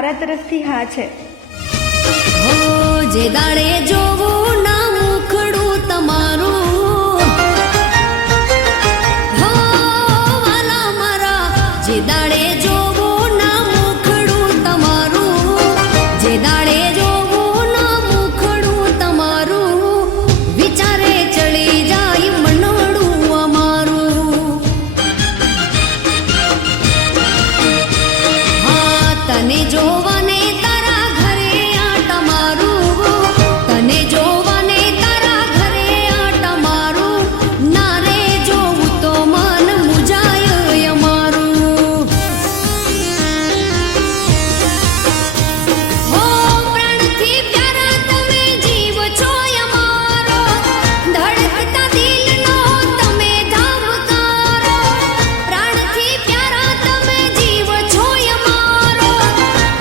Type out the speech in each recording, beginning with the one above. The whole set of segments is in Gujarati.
મારા તરફથી હા છે. જે દાડે જોવું ના મુખડું તમારું, હો વાલા મારા, જે દાડે જોવું ના મુખડું તમારું, જે દાડે જોવું ના મુખડું તમારું, વિચારે ચડી જાય મનડું અમારું. હા તને જોવાને તારા ઘરે આટા મારું, તને જોવાને તારા ઘરે આટા મારું, ના રે જોવું તો મન મુજાય અમારું. હો પ્રાણથી પ્યારા તમે જીવ છો અમારો, ધડકતા દિલનો તમે ધાબકારો. પ્રાણથી પ્યારા તમે જીવ છો અમારો,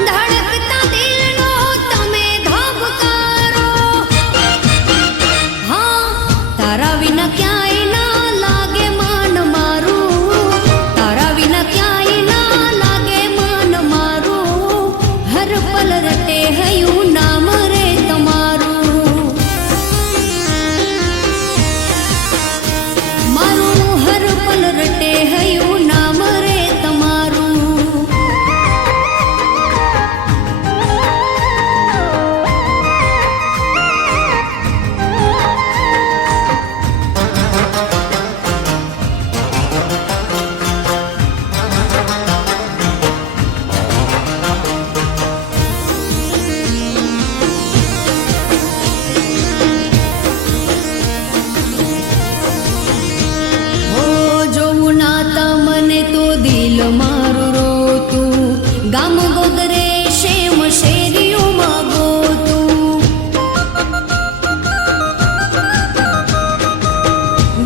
ધડકતા દિલનો તમે ધાબકારો. હા તારા વિના ક્યાંય ના લાગે મન મારું, તારા વિના ક્યાંય ના લાગે મન મારું. હર પલ રટે હયું નામ રે તમારું, મારું હર પલ રટે હયું નામ રે તમારું. હો જોવું ના તમને તો દિલ મારું રોતું, ગામ ગોદરે શેમ શેરીઓમાં ગોતું.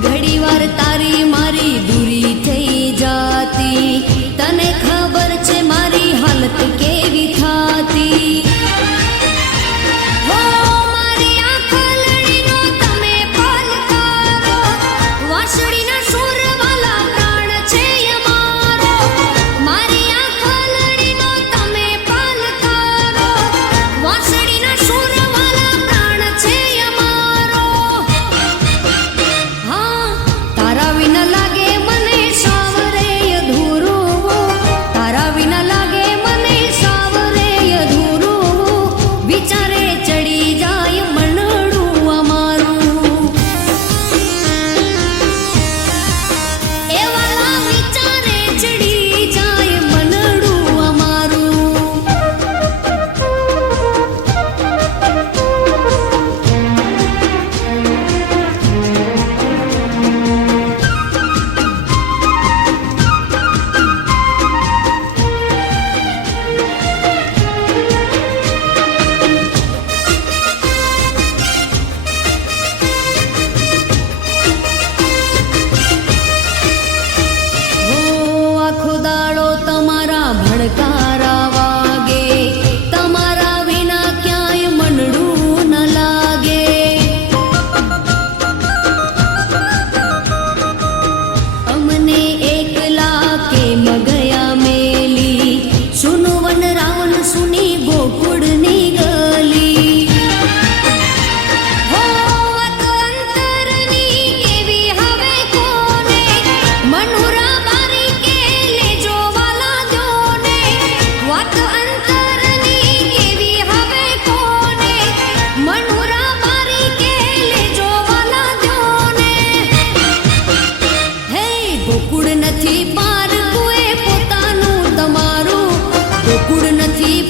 ઘડીવાર તારી મારી દૂરી થઈ જાતી, તને ખબર છે મારી હાલત કેવી થાતી. હો મારી આંખલડીનો તમે પલકારો, વાંસળીના સૂર વાલા પ્રાણ છે અમારો. મારી આંખલડીનો તમે પલકારો, વાંસળીના સૂર વાલા પ્રાણ છે અમારો. હા તારા વિના લાગે મને સાવરે અધૂરું, તારા વિના લાગે મને સાવરે અધૂરું. વિચારે ચડી જાય મનડું અમારું, એ વાલા વિચારે ચડી જાય મનડું અમારું. હો આખો દાડો તમારા ભડકારા વાગે, તમારા વિના ક્યાંય મનડું ન લાગે. અમને એકલા કેમ ગયા મેલી, સુનું વન રાવણ સુની ગોકુળની ગલી. હો વાત અંતરની કેવી હવે કોને, મનુરા બારી કે લેજો વાલા જોને. વાત અંતરની કેવી હવે કોને, મનુરા બારી કે લેજો વાલા જોને. હે ગોકુળ નથી પારકું એ પોતાનું તમારું, ગોકુળ નથી